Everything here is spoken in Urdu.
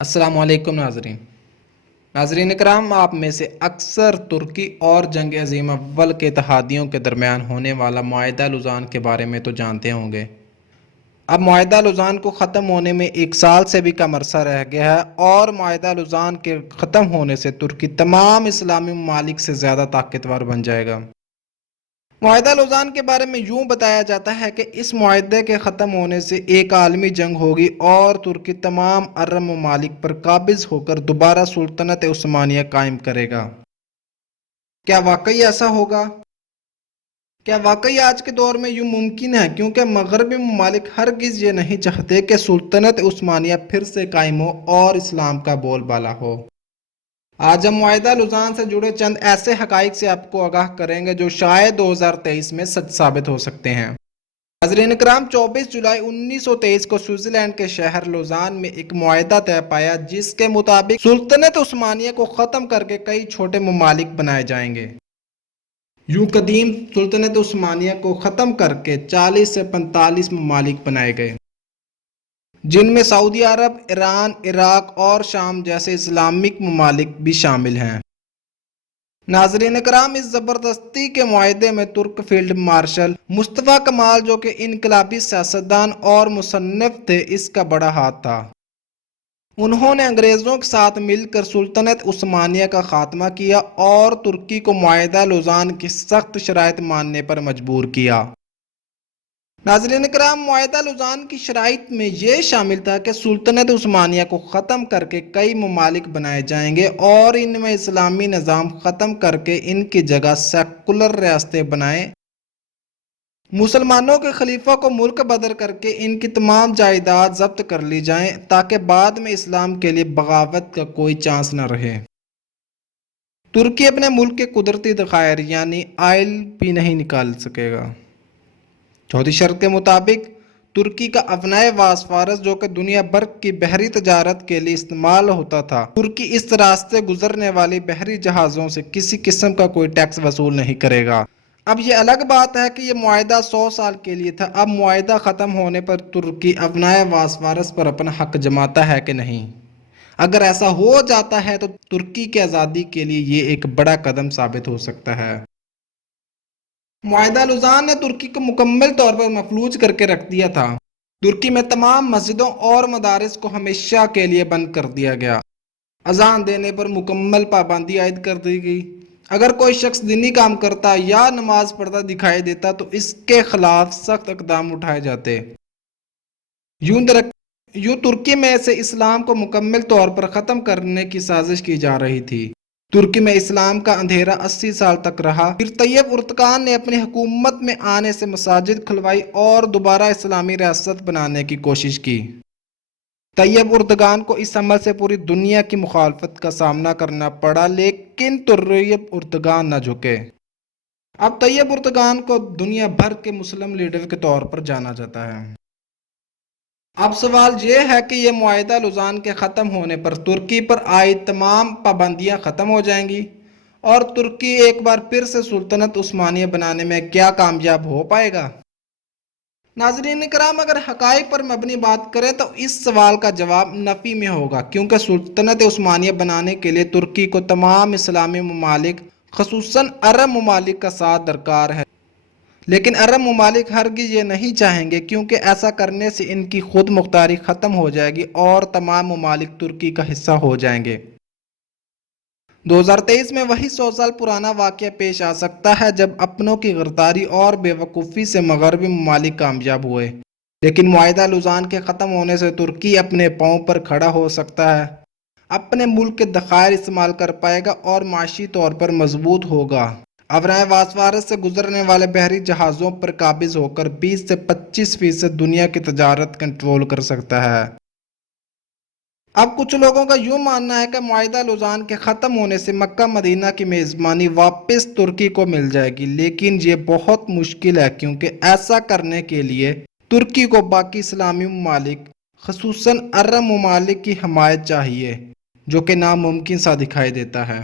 السلام علیکم ناظرین اکرام، آپ میں سے اکثر ترکی اور جنگ عظیم اول کے اتحادیوں کے درمیان ہونے والا معاہدہ لوزان کے بارے میں تو جانتے ہوں گے۔ اب معاہدہ لوزان کو ختم ہونے میں 1 سال سے بھی کم عرصہ رہ گیا ہے، اور معاہدہ لوزان کے ختم ہونے سے ترکی تمام اسلامی ممالک سے زیادہ طاقتور بن جائے گا۔ معاہدہ لوزان کے بارے میں یوں بتایا جاتا ہے کہ اس معاہدے کے ختم ہونے سے ایک عالمی جنگ ہوگی اور ترکی تمام عرب ممالک پر قابض ہو کر دوبارہ سلطنت عثمانیہ قائم کرے گا۔ کیا واقعی ایسا ہوگا؟ کیا واقعی آج کے دور میں یوں ممکن ہے؟ کیونکہ مغربی ممالک ہرگز یہ نہیں چاہتے کہ سلطنت عثمانیہ پھر سے قائم ہو اور اسلام کا بول بالا ہو۔ آج ہم معاہدہ لوزان سے جڑے چند ایسے حقائق سے آپ کو آگاہ کریں گے جو شاید 2023 میں سچ ثابت ہو سکتے ہیں۔ ناظرین اکرام، 24 جولائی 1923 کو سوئٹزرلینڈ کے شہر لوزان میں ایک معاہدہ طے پایا جس کے مطابق سلطنت عثمانیہ کو ختم کر کے کئی چھوٹے ممالک بنائے جائیں گے۔ یوں قدیم سلطنت عثمانیہ کو ختم کر کے 40 سے 45 ممالک بنائے گئے، جن میں سعودی عرب، ایران، عراق اور شام جیسے اسلامک ممالک بھی شامل ہیں۔ ناظرین اکرام، اس زبردستی کے معاہدے میں ترک فیلڈ مارشل مصطفیٰ کمال، جو کہ انقلابی سیاستدان اور مصنف تھے، اس کا بڑا ہاتھ تھا۔ انہوں نے انگریزوں کے ساتھ مل کر سلطنت عثمانیہ کا خاتمہ کیا اور ترکی کو معاہدہ لوزان کی سخت شرائط ماننے پر مجبور کیا۔ ناظرین اکرام، معاہدہ لوزان کی شرائط میں یہ شامل تھا کہ سلطنت عثمانیہ کو ختم کر کے کئی ممالک بنائے جائیں گے اور ان میں اسلامی نظام ختم کر کے ان کی جگہ سیکولر ریاستیں بنائیں۔ مسلمانوں کے خلیفہ کو ملک بدر کر کے ان کی تمام جائیداد ضبط کر لی جائیں تاکہ بعد میں اسلام کے لیے بغاوت کا کوئی چانس نہ رہے۔ ترکی اپنے ملک کے قدرتی ذخائر یعنی آئل بھی نہیں نکال سکے گا۔ چوتھی شرط کے مطابق ترکی کا افنائے واسفارس، جو کہ دنیا بھر کی بحری تجارت کے لیے استعمال ہوتا تھا، ترکی اس راستے گزرنے والی بحری جہازوں سے کسی قسم کا کوئی ٹیکس وصول نہیں کرے گا۔ اب یہ الگ بات ہے کہ یہ معاہدہ 100 سال کے لیے تھا۔ اب معاہدہ ختم ہونے پر ترکی افنائے واسفارس پر اپنا حق جماتا ہے کہ نہیں؟ اگر ایسا ہو جاتا ہے تو ترکی کی آزادی کے لیے یہ ایک بڑا قدم ثابت ہو سکتا ہے۔ معاہدہ لوزان نے ترکی کو مکمل طور پر مفلوج کر کے رکھ دیا تھا۔ ترکی میں تمام مسجدوں اور مدارس کو ہمیشہ کے لیے بند کر دیا گیا۔ اذان دینے پر مکمل پابندی عائد کر دی گئی۔ اگر کوئی شخص دینی کام کرتا یا نماز پڑھتا دکھائی دیتا تو اس کے خلاف سخت اقدام اٹھائے جاتے۔ یوں ترکی میں سے اسلام کو مکمل طور پر ختم کرنے کی سازش کی جا رہی تھی۔ ترکی میں اسلام کا اندھیرا 80 سال تک رہا۔ پھر طیب اردگان نے اپنی حکومت میں آنے سے مساجد کھلوائی اور دوبارہ اسلامی ریاست بنانے کی کوشش کی۔ طیب اردگان کو اس عمل سے پوری دنیا کی مخالفت کا سامنا کرنا پڑا، لیکن طیب اردگان نہ جھکے۔ اب طیب اردگان کو دنیا بھر کے مسلم لیڈر کے طور پر جانا جاتا ہے۔ اب سوال یہ ہے کہ یہ معاہدہ لوزان کے ختم ہونے پر ترکی پر عائد تمام پابندیاں ختم ہو جائیں گی اور ترکی ایک بار پھر سے سلطنت عثمانیہ بنانے میں کیا کامیاب ہو پائے گا؟ ناظرین کرام، اگر حقائق پر مبنی بات کریں تو اس سوال کا جواب نفی میں ہوگا، کیونکہ سلطنت عثمانیہ بنانے کے لیے ترکی کو تمام اسلامی ممالک خصوصاً عرب ممالک کا ساتھ درکار ہے۔ لیکن عرب ممالک ہرگز یہ نہیں چاہیں گے، کیونکہ ایسا کرنے سے ان کی خود مختاری ختم ہو جائے گی اور تمام ممالک ترکی کا حصہ ہو جائیں گے۔ 2023 میں وہی 100 سال پرانا واقعہ پیش آ سکتا ہے جب اپنوں کی غداری اور بے وقوفی سے مغربی ممالک کامیاب ہوئے۔ لیکن معاہدہ لوزان کے ختم ہونے سے ترکی اپنے پاؤں پر کھڑا ہو سکتا ہے، اپنے ملک کے ذخائر استعمال کر پائے گا اور معاشی طور پر مضبوط ہوگا۔ افنائے واسفارس سے گزرنے والے بحری جہازوں پر قابض ہو کر 20 سے 25% دنیا کی تجارت کنٹرول کر سکتا ہے۔ اب کچھ لوگوں کا یوں ماننا ہے کہ معاہدہ لوزان کے ختم ہونے سے مکہ مدینہ کی میزبانی واپس ترکی کو مل جائے گی، لیکن یہ بہت مشکل ہے، کیونکہ ایسا کرنے کے لیے ترکی کو باقی اسلامی ممالک خصوصاً عرب ممالک کی حمایت چاہیے، جو کہ ناممکن سا دکھائی دیتا ہے۔